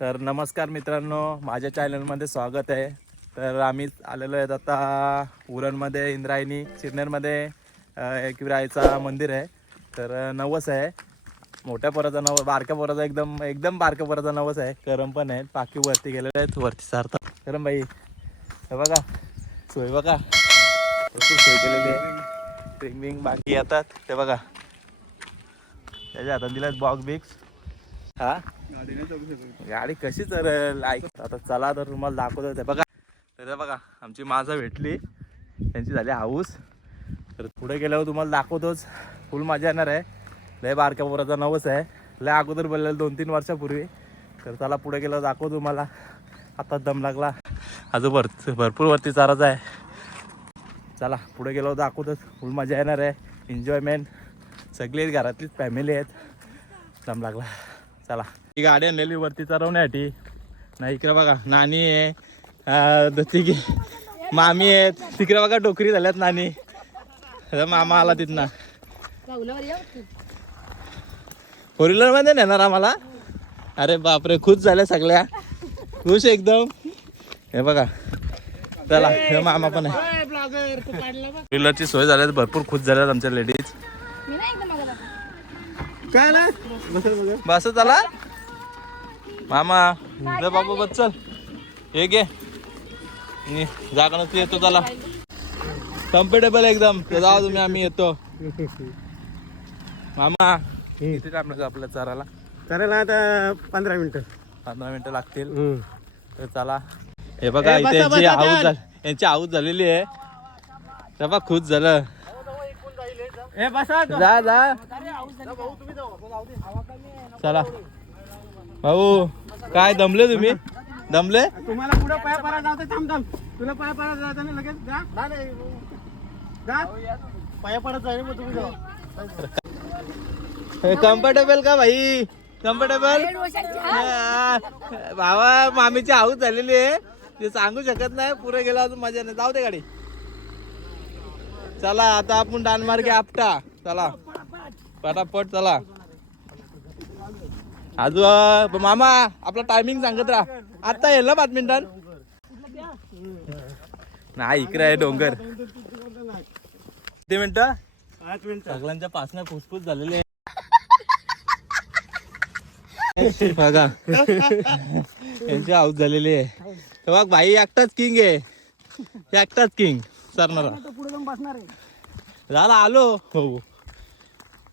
तर नमस्कार मित्रांनो माझ्या चॅनलमध्ये स्वागत आहे. तर आम्ही आलेलो आहेत आता उरणमध्ये इंद्रायणी सिन्नरमध्ये एक विरायचा मंदिर आहे. तर नवस आहे. मोठ्या पोराचा नव बारक्या पोराचा एकदम एकदम बारक्या पोराचा नवस आहे. करम पण आहे. पाकी वरती गेलेले आहेत वरती सारतात करम बाई हे बघा. सोय बघा. भरपूर सोय केलेली आहे. ट्रिंग बिंग बाकी येतात. ते बघा. त्याच्या हातात दिल्यात बॉक्स बिक्स हा? गाडी कशी तर ऐक. आता चला तर तुम्हाला दाखवतो ते. बघा. तर बघा आमची माझं भेटली. त्यांची झाली हाऊस. तर पुढे गेल्यावर तुम्हाला दाखवतोच. फुल मजा येणार आहे. लय बारक्या पोराचा नवस आहे. लय अगोदर बोललेलं दोन तीन वर्षापूर्वी. तर चला पुढे गेल्यावर दाखवतो तुम्हाला. आता दम लागला. अजून भर भरपूर वरती चारायचा आहे. चला पुढे गेल्यावर दाखवतोच. फुल मजा येणार आहे. एन्जॉयमेंट सगळी घरातलीच फॅमिली आहेत. दम लागला. चला. ही गाडी आणलेली वरती चढवण्यासाठी नाही इकडे बघा नानी आहे. तिघी मामी आहेत. तिकडे बघा डोकरी झाल्यात नानी. मामा आला तिथनं. फोर व्हीलरमध्ये नेणार आम्हाला? अरे बापरे खुश झाल्या सगळ्या. खुश एकदम. हे बघा. चला हे मामा पण आहे. फोर व्हीलरची सोय झाल्या भरपूर खुश झाल्यात आमच्या लेडीज काय ना बस चला. मामा जा बाबू बस चल. हे घे. जागा नसती येतो चला. कम्फर्टेबल एकदम. तर जाऊ तुम्ही आम्ही येतो. मामा किती टाइम लागतो आपल्या चाराला. करायला आता पंधरा मिनिटं. पंधरा मिनिटं लागतील. तर चला. हे बघा इथे यांची आऊस झालेली आहे. तेव्हा खुश झालं. ए बसा जा जा. चला. भाऊ काय दमले तुम्ही? दमले? तुम्हाला पुढे पाया पडा जाऊ थांब थांब. तुला पाया पडा जाता ना लगेच जा. जा. पाया पडत जाईल मग तुम्ही जाऊ. कम्फर्टेबल का भाई? कम्फर्टेबल भावा मामीची हाऊस झालेली आहे. ते सांगू शकत नाही पुढे गेला अजून मजा नाही. जाऊ दे गाडी. चला आता आपण डानमार्गे आपटा. चला. पटापट चला. अं, मामा आपला टायमिंग सांगत राहा. आता येईल ना पाच मिनिटात नाही इकडे आहे डोंगर. किती मिनिटं? पाच मिनिटं. सगळ्यांच्या पासनं फुसफुस झालेली आहे. बघा. यांची आऊत झालेली आहे. बघ भाई एकटाच किंग आहे. एकटाच किंग सरणारा पुढे जाऊन बसणार आहे. झाला आलो. हो.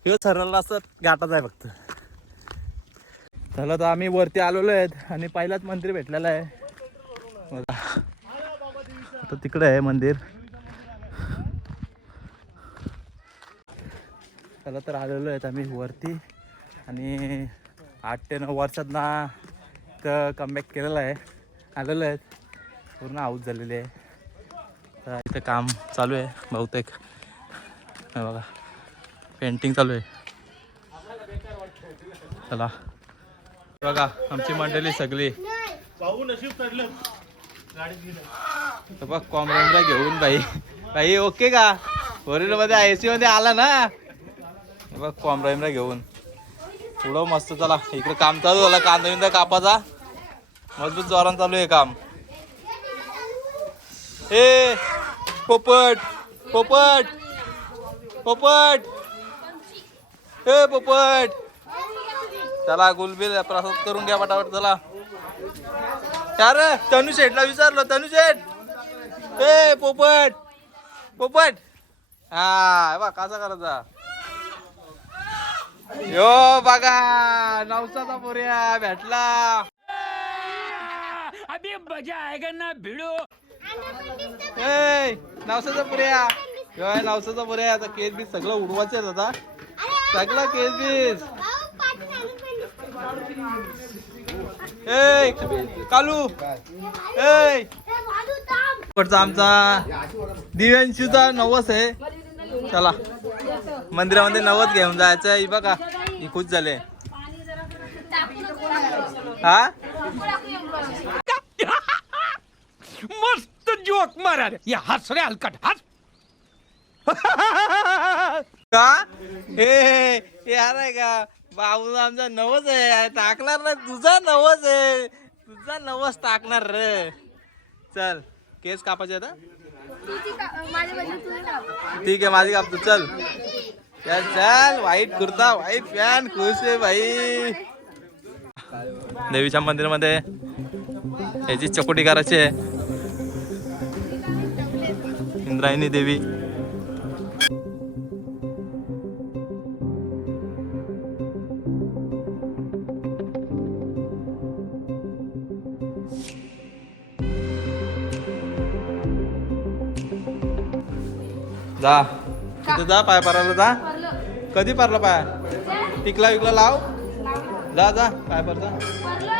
ह्यो सरळला असं गाठाच आहे फक्त. चला तर आम्ही वरती आलेलो आहेत आणि पहिलाच मंदिर भेटलेलं आहे. आता तिकडे आहे मंदिर. चला तर आलेलो आहेत आम्ही वरती. आणि आठ ते नऊ वर्षात ना कमबॅक केलेलं आहे. आलेलो आहेत. पूर्ण आऊत झालेली आहे. तर इथे काम चालू आहे बहुतेक. बघा पेंटिंग चालू आहे. चला. बघा आमची मंडळी सगळी. भाऊ नशीब चढलं बघ कॉमरेंटला घेऊन बाई. बाई ओके का? फोरमध्ये ए सी मध्ये आला ना? बघ कॉमरेंटला घेऊन. पुढं मस्त चला. इकडे काम चालू झालं कांदा बिंदा कापाचा मजबूत जोरान चालू आहे काम. ए! पोपट पोपट पोपट. ए पोपट. चला गुलबिल प्रसाद करून घ्या पटापट चला. काय रे? तनु शेठला विचारलं तनु शेठ. ए पोपट पोपट. हा हे बघ कसा करायचा? यो बघा नवसाचा पोऱ्या भेटला. अभी मजा आएगा ना भिड़ो. ए नवसाचा पुऱ्या काय नवसाचा पुऱ्या आता केस बीस सगळं उडवायचं आता. सगळं केस बीस ए कालू. ए. आमचा दिव्यांशीचा नवस आहे. चला. मंदिरामध्ये नवस घेऊन जायचं आहे बघा खुश झाले. हा? मस्त. जोक मारा रे. ये हंस रे हलकट हंस. का? हे यार आहे का? बाबू आमचा नवस आहे. टाकणार नाही. तुझा नवस आहे. तुझा नवस टाकणार रे. चल केस कापायचे आता. ठीक आहे माझी कापतो. चल. चल चल. White kurta white pant. खुश आहे भाई देवीच्या मंदिरामध्ये याची चकोटी करायची आहे. इंद्रायणी देवी. जा. तिथे जा पाय पारायला जा. परलं. कधी पारला पाय. टिकला विकला लाव. जा जा. पाय पार जा. परलं.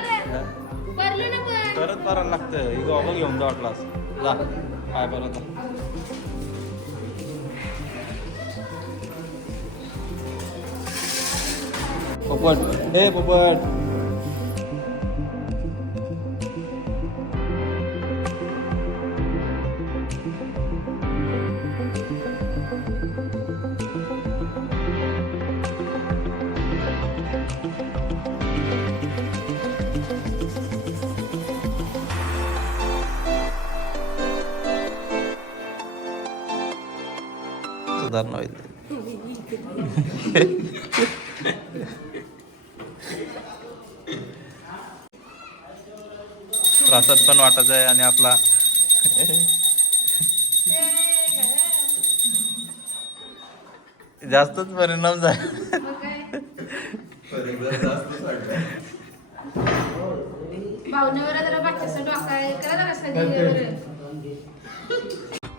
परलं. परत पारायला लागतं ही गॉगल घेऊन जा वाटलास जा काय बरं जा पोपट हे पोपट वाटायचा आहे आणि आपला जास्तच परिणाम झाला.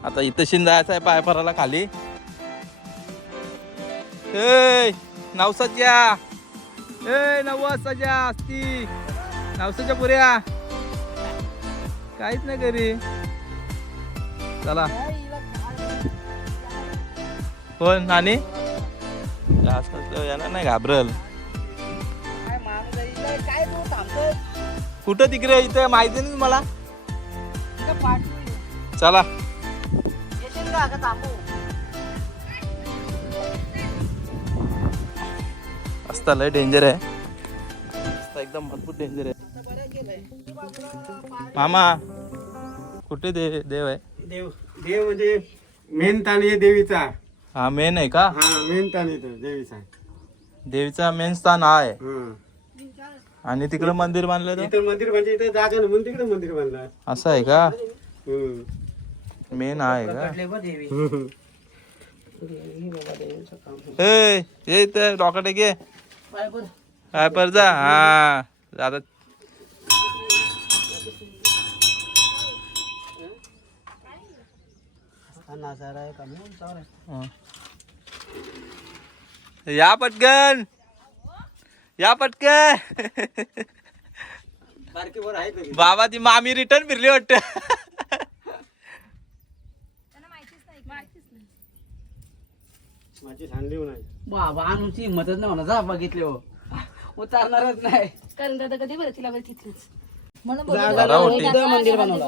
आता इथं शिन जायचं आहे पाय पराला खाली. ए नवसाच्या. ए नवसाच्या असती नवसाच्या पुऱ्या. काहीच नाही करी चला. हो नानी जास्त याला नाही घाबरल. कुठं तिकडे इथं माहिती नाही मला. चला. रस्ता लय डेंजर आहे. रस्ता एकदम भरपूर डेंजर आहे. मामा कुठे दे देव आहे? देव देव म्हणजे मेन ताण आहे देवीचा. हा मेन आहे का? हा मेन ताण येतो देवीचा. देवीचा मेन स्थान हा आहे. हा. आणि तिकडं मंदिर बांधलं तर? इथं मंदिर म्हणजे इथं जागा नाही म्हणून तिकडे मंदिर बांधलं. असं आहे का? हम्म. मेन आहे का. ए ये इथं डॉक्टर घे काय पर जा. हा आता या पटकन या पटकन बाबा ती मामी रिटर्न फिरली वाटत त्यांना माहितीच नाही माहितीच नाही माझी सांगली नाही बाबा अनुची हिंमतच नाही म्हणा जा बघितले हो उतारणारच नाही कारण दादा कधी बरं तिला बरं तिथलीच म्हणून. मंदिर बनवलं.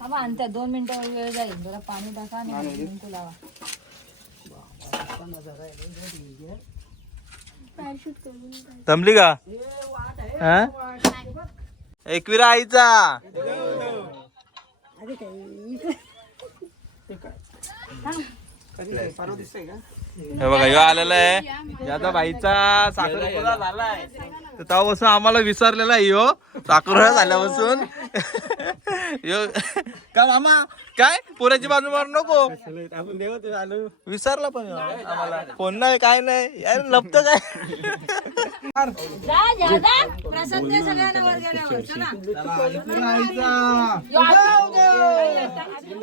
हा मग आणत्या दोन मिनिटं वेळ जाईल. जरा पाणी टाका आणि लावा. जमली का? हा? एकविरा आईचा. हे. बघा ह्यो आलेला आहे. याचा भाईचा साखरपुडा झालाय. तेव्हापासून आम्हाला विसरलेला आहे ह्यो साखरपुडा झाल्यापासून. ह्यो का मामा? काय? पुऱ्याची बाजू मारू नको. आपण देव ते आलो विसरला पण आम्हाला. फोन नाही काय नाही. यार लपत काय? जा जा जा. प्रसाद दे सगळ्यांना वर गेल्यावर. चला.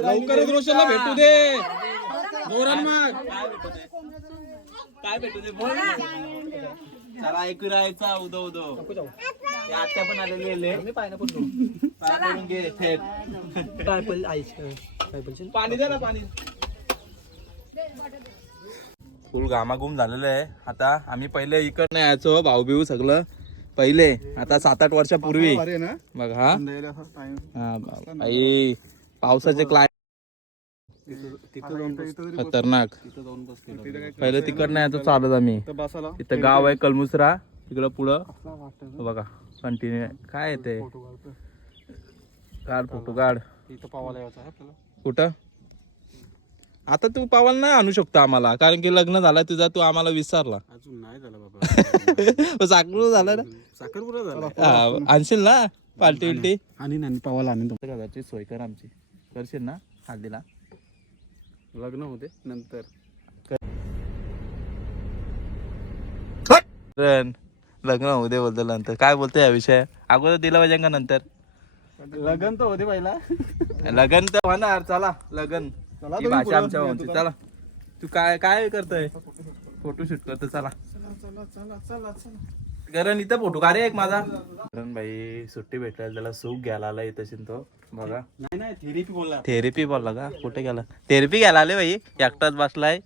लवकर रोशनला भेटू दे. काय भेटू दे. चला ऐकू राहायचा उदो उदो. ते आत्या पण आलेले पाणी दे ना पाणी. फुल घामाघूम झालेलं आहे. आता आम्ही पहिले इकडनं यायचो भाऊ बिऊ सगळं. पहिले आता सात आठ वर्षापूर्वी बघ हा. हा पावसाचे क्लाय खतरनाक. पहिलं तिकड नाही. आता चालत आम्ही. बसाला इथं गाव आहे कलमुसरा. तिकडं पुढं. बघा कंटिन्यू काय येते काढ फोटो काढ यायचं कुठं? आता तू पावाल नाही आणू शकतो आम्हाला. कारण की लग्न झालं तुझा तू आम्हाला विसरला. अजून नाही झालं बाबा. साखर झालं? ना साखर हा, आणशील ना? पार्टी बिल्टी आणि पावाला आणि घराची सोय कर आमची. करशील ना? हल्दीला लग्न होते नंतर. लग्न होऊ दे बोलतो नंतर. काय बोलतोय या विषय? अगोदर दिला पाहिजे का नंतर? लग्न तर होते पहिला. लगन तर होणार. चला लगन. ही भाषा आमच्या चला. तू काय काय करतोय? फोटो शूट करतो चला. चला चला चला चला. कारण इथं फोटो काढे एक माझा? कारण भाई सुट्टी भेटल्या त्याला सुख घ्यायला आला इथं तो बघा. नाही नाही थेरपी बोलला. थेरपी बोलला का? कुठे गेला? थेरपी घ्यायला आले भाई एकटाच बसलाय.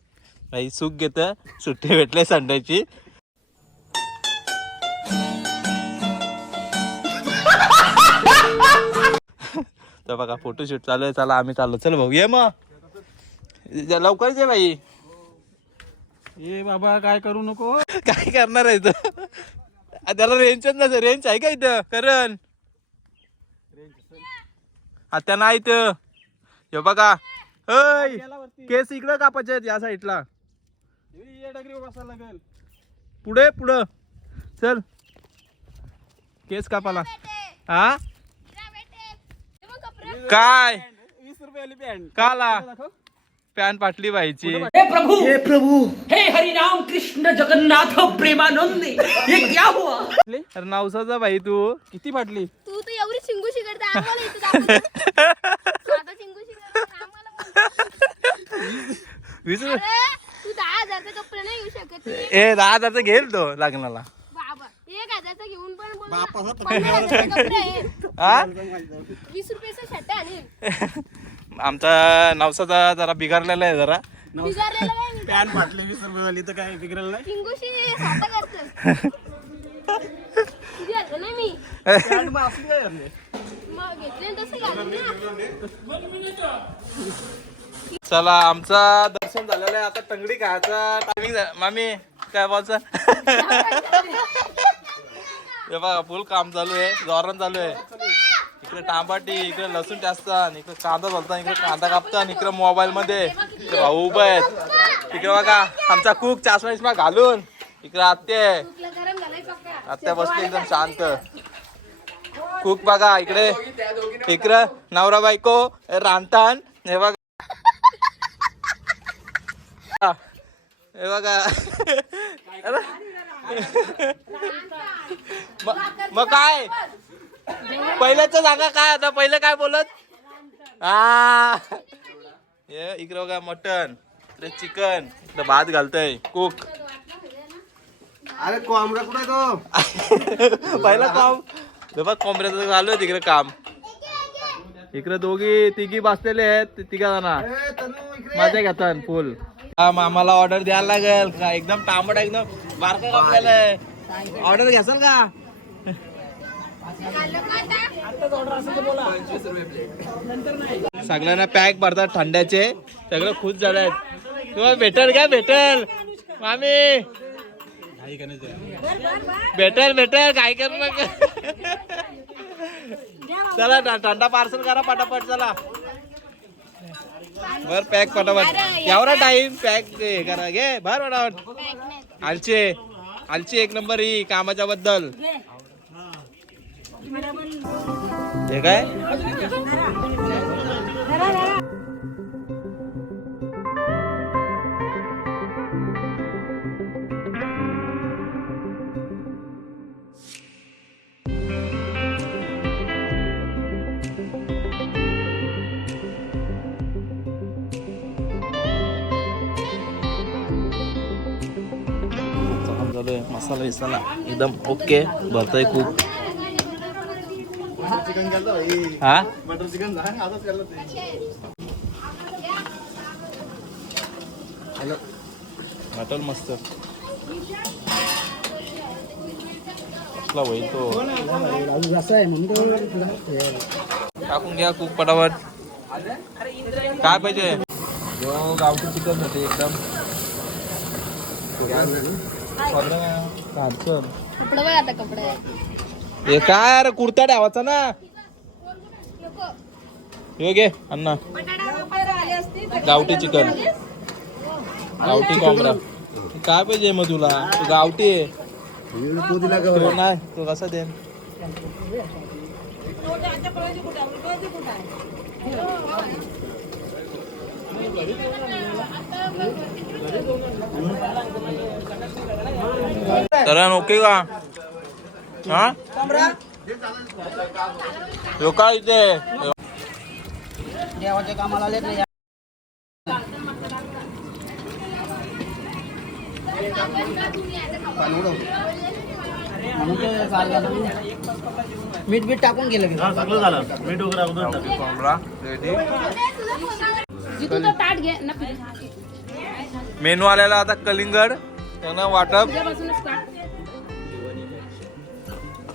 भाई सुख घेत. सुट्टी भेटले संडेची. तर बघा फोटोशूट चालू आहे. चला आम्ही चाललो. चल भाऊ ये मग. लवकरच ये भाई ए बाबा काय करू नको? काय करणार आहे त्याला रेंजच नसेल. रेंज आहे का इथं? करण. आता नाही इथं. हे बघा. अय केस इकडं कापायचे आहेत या साईडला. पुढे पुढं. चल. केस कापाला हा? काय? वीस रुपये आली पॅन्ट काला. पॅन पाटली व्हायची. हे प्रभु! हे प्रभु! हे हरिनाम कृष्ण जगन्नाथ प्रेमानंद. ये क्या हुआ? अरे नावसाचा भाई तू. किती फाटली तू तर एवढी चिंगूशी करते आम्हाला इथं दाखवतो. साधा चिंगूशी करते आम्हाला बोलतो. वीस रुपये. अरे, तू दहा हजारचे कपडे नाही घेऊ शकत. ए दहा हजारचं घेईल तो लग्नाला. बाबा एक हजारचा घेऊन पण बोल ना. पंधरा हजारचे कपडे आहे. हा वीस रुपयाचा शर्ट आणि. आमचा नवसाचा जरा बिघारलेला आहे जरा. काय पॅन्ट फाटली वीस रुपये वाली तर काय बिघडलं नाही? चिंगूशी साधा करतो तुझी हरकत नाही मी. पॅन्ट मग असली काय करणे मग घेतले ना तसं घालून ना. चला आमचा दर्शन झालेलं आहे. आता टंगडी खायचा टायमिंग मामी काय बोलचा हे बघा फुल काम चालू आहे जोरान चालू आहे. इकडे टांबाटी इकडे लसूण टाकतात इकडे कांदा घालतात इकडे कांदा कापतात इकडे मोबाईल मध्ये. भाऊ उभे आहेत. इकडे बघा आमचा कुक चष्मा चष्मा घालून. इकडे आत्ते आत्या बसली एकदम शांत. कुक बघा इकडे. इकडे नवरा बायको रांतान हे बघा. हे बघा. मग काय? पहिल्याच सांगा काय आता? पहिलं काय बोलत? हा इकडे बघा मटन इकडे चिकन. इकडे भात घालतय. कुक. अरे कोंबडा कुठे तो पहिला काम. बाबा कोंबड्याचं चालू आहे तिकडे काम. इकडे दोघी तिघी बसलेले आहेत तिघा जण. मजा घेतात फुल. आम्हाला ऑर्डर द्यायला लागेल. का एकदम तांबड एकदम बारका कापलेलं ऑर्डर घ्याल का? सगळ्यांना पॅक भरतात थंड्याचे. सगळं खुश झालंय आहेत. तुम्हाला भेटल का? भेटल. मामी. भेटेल भेटेल. काय कर चला थंडा पार्सल करा पटापट चला. बर पॅक पटापट. एवढा टाइम पॅक करा. घे भर पटापट. आलचे. आलची एक नंबर ही कामाच्या बद्दल. हे काय काम चालू आहे मसाला विसाला एकदम ओके भरतय खूप चिकन केलं भाई हा चिकन मटल मस्त. कसला होईल तो? आहे म्हणून टाकून घ्या खूप पटापट. काय पाहिजे? जो गावठी चिकन होते एकदम. कपडे. हे काय? अरे कुर्ता ठेवायचा ना. हे घे अण्णा. गावठी चिकन. गावठी कोंबडा. काय पाहिजे मग तुला तू गावठी आहे. तो नाही तो कसा दे तर ओके का? हा? लोक इथे. देवाच्या कामाला आलेत चाललं. मीठ बीठ टाकून गेलं की सगळं झालं मीठ वगैरे अगोदर. कोंबडा रेडी ताट घे ना मेनू आलेला आता कलिंगड त्यांना वाटप तुझ्यापासूनच काढ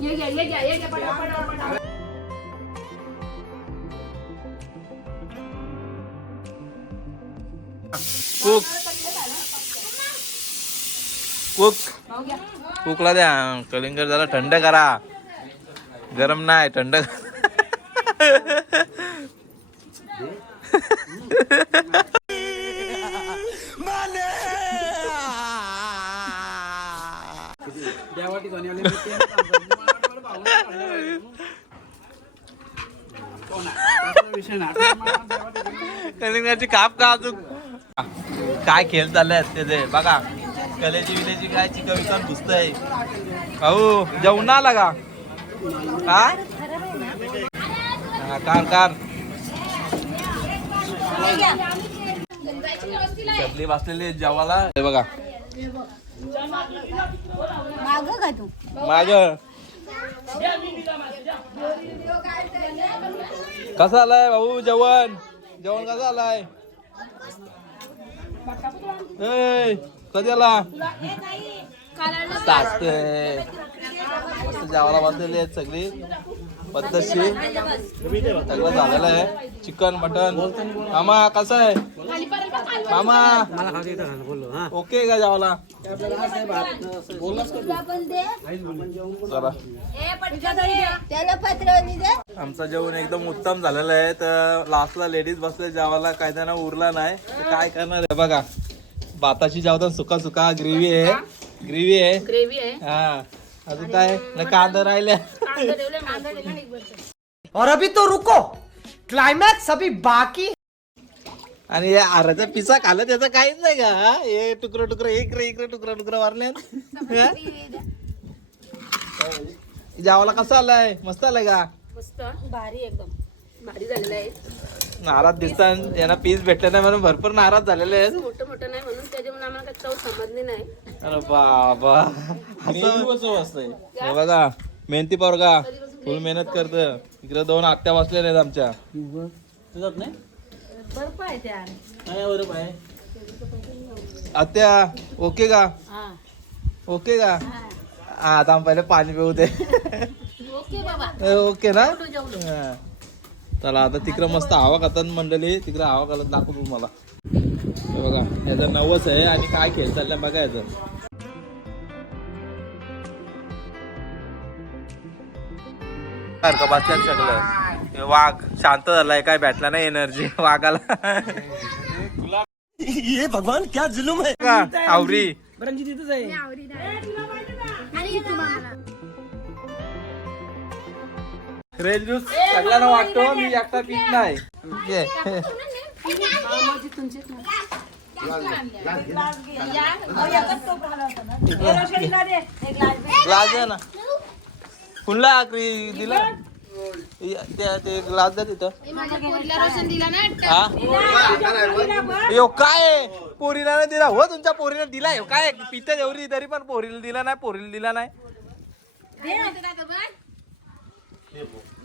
ये घ्या ये घ्या ये घ्या पटापट पटापट. कुक. कुक. कुकला द्या. कलिंगड जरा थंड करा. गरम नाही थंड कलिंगरची काप का अजून? काय खेळ चालले आहेत त्याचे बघा कलेची विलेची काय चिकन विकन घुसतय भाऊ जेवण आला का कार कार चपली बसलेली जेवाला हे बघा. मागं का तू? माग. कसं आलाय भाऊ जेवण? जेवण कसं आलाय? कधी आला साचते मस्त जेवायला बसलेली आहेत सगळी. पद्धतशीर सगळं झालेलं आहे. Chicken mutton. मामा कसं आहे? मामा. ओके का दे आमचं जेवण एकदम उत्तम झालेलं आहे. तर लास्टला लेडीज बसले जेवायला काय त्यांना उरला नाही. काय करणार आहे बघा. भाताची जेवतात सुका सुका ग्रेव्ही आहे. ग्रेव्ही आहे. ग्रेव्ही आहे. हा. अजून काय? कांदा राहिल्या. और अभी तो रुको। क्लाइमैक्स अभी बाकी आणि या आराचा पिसा खाल्लं त्याचं काहीच नाही का? हा? हे तुकडं तुकडं इकडे इकडे तुकडं तुकडं मारले जेवायला कसं आलाय? मस्त आलाय का? मस्त. भारी एकदम. भारी झालेलं आहे. नाराज दिसतात यांना पीस भेटले नाही म्हणून भरपूर नाराज झालेले आहेत. मोठं मोठं नाही म्हणून त्याच्यामुळे आम्हाला काही चव समजली नाही. अरे बाबा. असं हे बघा. मेहनती पोरगा. फुल मेहनत करत इकडे दोन आत्या बसलेल्या आहेत आमच्या. तुझ्यात नाही? बर्फ आहे त्या. काय बरं पाय आत्या ओके का? ओके का? हा. आता पहिले पाणी पिऊ दे. ओके बाबा. ए, ओके ना? हा. चला आता तिकडं मस्त हवा खातात मंडळी तिकडं हवा खालत दाखवतो तुम्हाला. हे बघा याचं नवस आहे आणि काय खेळ चाललंय बघा याचं. सारखं बसल्यात सगळं. वाघ शांत झालाय काय भेटला नाही एनर्जी वाघाला. ये भगवान क्या जुलुम है? का आवरी. तिथंच आहे. रेड ज्यूस सगळ्यांना वाटतो मी एकटा पीत नाही. ये. ग्लास ना. कुणला आकरी दिला? त्या ते ग्लास द्या तिथं. माझ्या पोरीला रोशन दिला ना हा? यो काय? पोरीला नाही दिला. हो तुमच्या पोरीला दिला. हो काय? पित एवढी तरी पण पोरीला दिला नाही पोरीला दिला नाही.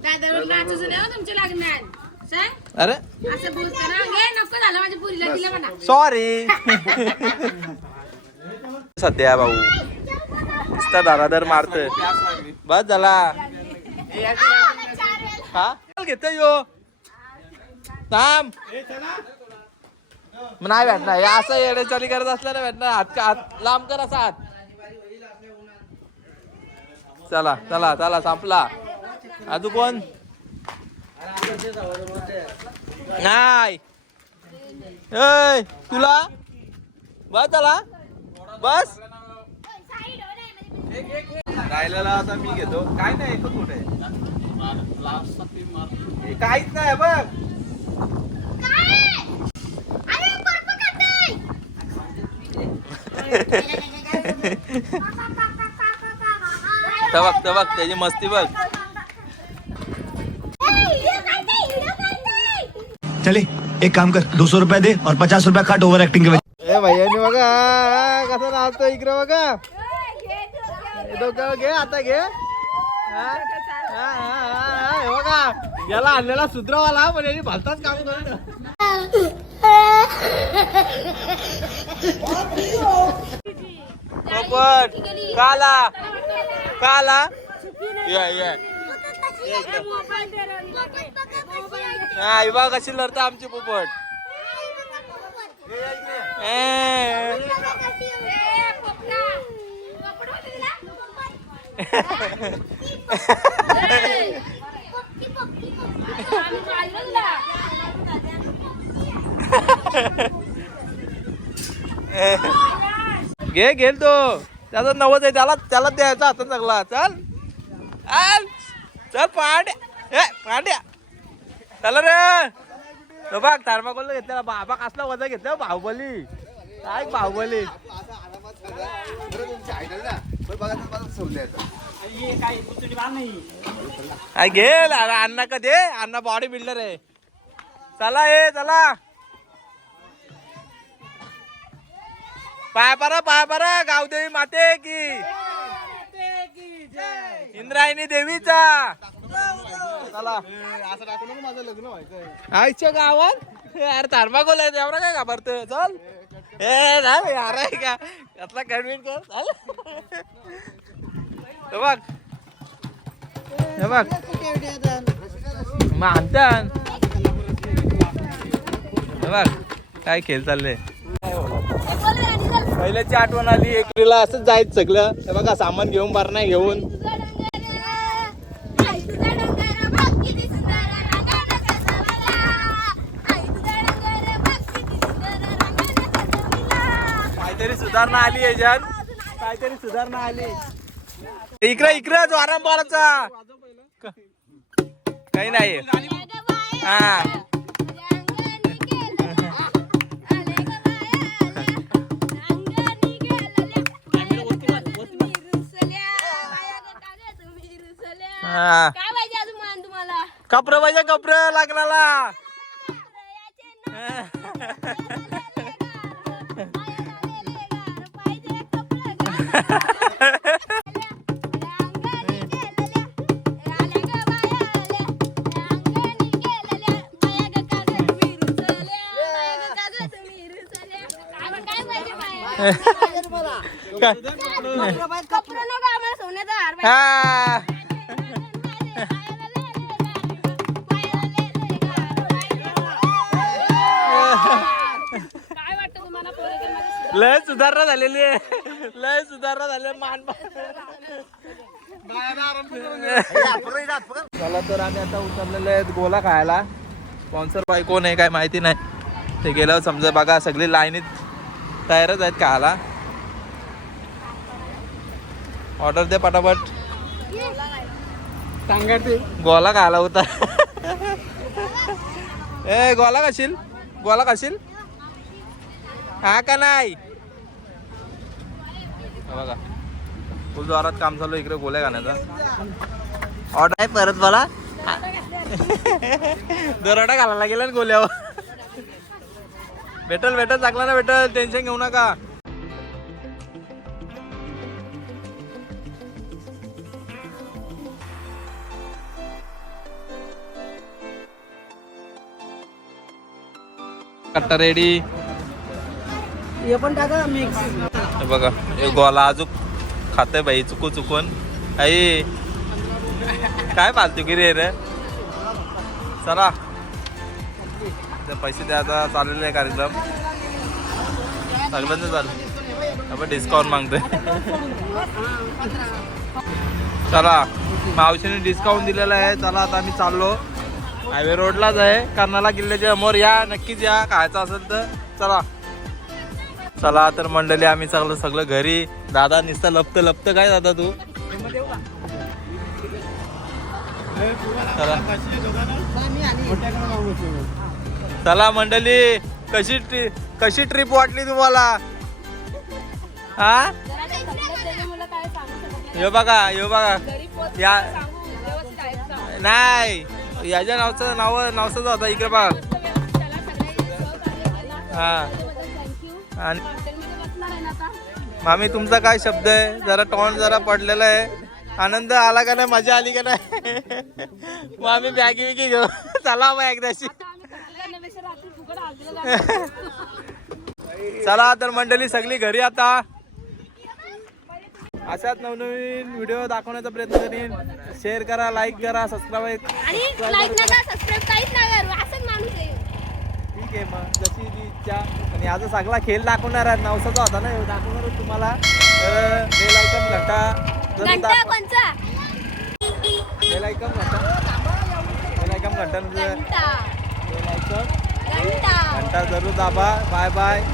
दादावर. नाचूच नाही हो तुमच्या लग्नात. सांग. अरे? असं बोलतो ना. घे नको झालं माझ्या पोरीला दिलं म्हणा. सॉरी सध्या भाऊ. नुसता दारादार मारतोय. बस झाला. हा? घेत यो. थांब. नाही भेटणार. हे असं येडेचाली करत असलं ना भेटणार. हात का हात लांब कर असा हात. चला चला चला संपला. अजून कोण? नाही. तुला? बस चला बस? राहिलेला आता मी घेतो. काय नाही एकच कुठे काहीच नाही बघ. तर बघ त्याची मस्ती बघ. चले एक काम कर दो सौ रुपया दे और पचास रुपया काट ओवर एक्टिंग के वजह ए भैयानी बघा कसा नाचतो इकडे बघा. डोक्यावर घे आता घे. बघा याला आणलेला सुधरवाला पण यांनी भलताच काम करून पोपट काला काला. ये ये. हा कशी लढता आमची पोपट? ए. घे घेल तो. त्याचा नवस आहे त्याला त्याला द्यायचा आता चांगला चल. आल. चल पांड्या. पांड्या. चला रे. बघ थर्माकोल घेतलेला बाबा कसला वजा घेतला बाहुबली. काय बाहुबली? काय अण्णा का दे अण्णा बॉडी बिल्डर आहे. चला ये चला. पाय परा पाय परा गावदेवी माते की. इंद्रायणी देवीचा. चला. असं माझं लग्न व्हायचं आईच्या गावात? यार थर्माकोल आहे एवढा काय घाबरत चल. ए नाही यार आहे का? त्यातला कन्व्हिन्स कर चल हे बघ. हे बघ. मानतान हे बघ काय खेळ चालले पहिल्याची आठवण आली एकरीला असंच जायचं सगळं. हे बघा सामान घेऊन भरणा घेऊन. सुधारणा आली याच्यात काहीतरी सुधारणा आली इकडे इकडे जो आराम बोलायचा. काही नाही. हा. कपडे पाहिजे कपडे लागणाला हा लय सुधारणा झालेली आहे. लय सुधारणा झाली मान चला तर आम्ही आता उतरलेलो आहेत गोला खायला. स्पॉन्सर बाय कोण आहे काय माहिती नाही. ते गेल्यावर समजा बघा सगळी लाईनीत तयारच आहेत खायला. ऑर्डर दे पटापट. गोला खायला होता ए गोला खाशील? गोला खाशील? हा का नाही? बघा. जोरात काम चालू इकडे गोल्या खाण्याचा. ऑर्डर आहे परत मला दरोडा घालायला गेला ना गोल्यावर. भेटल भेटल चांगला ना भेटल. टेन्शन घेऊ नका. कट्टा रेडी हे पण टाका मिक्स बघा हे गोला अजून खाते बाई चुकू चुकून. आई काय फालतू गिरी रे? चला. पैसे द्यायचा चालेल आहे कार्यक्रम. सगळ्यांचं चालू. आपण डिस्काउंट मागतोय. चला मावशीने डिस्काउंट दिलेला आहे. चला आता आम्ही चाललो. हायवे रोडलाच आहे. कर्नाला किल्ल्याच्या समोर या नक्कीच या. खायचं असेल तर चला. चला तर मंडळी आम्ही चाललो सगळं घरी. दादा निसता लपत लपत. काय दादा तू? चला. चला मंडळी कशी ट्री कशी ट्रिप वाटली तुम्हाला? हा? यो बघा यो बघा. या नाही याच्या नावचं नाव नावचं होता इकडे बघा. हा. आणि मामी तुमचा काय शब्द आहे? जरा टॉन जरा पडलेला आहे. आनंद आला का नाही? मजा आली का नाही? मामी बॅगी बिगी घेऊ चला मग एकदाशी. चला तर मंडळी सगळी घरी आता. अशाच नवनवीन व्हिडिओ दाखवण्याचा प्रयत्न करीन. शेअर करा लाईक करा सबस्क्राईब ठीक आहे मग जशी जी इच्छा. आणि आज सगळा खेळ दाखवणार आहे. नवसाचा होता ना दाखवणार तुम्हाला. बेल आयकॉन घंटा. बेल आयकॉन घंटा. बेल आयकॉन घंटा. बेल आयकॉन घंटा घंटा. जरूर दाबा. Bye bye.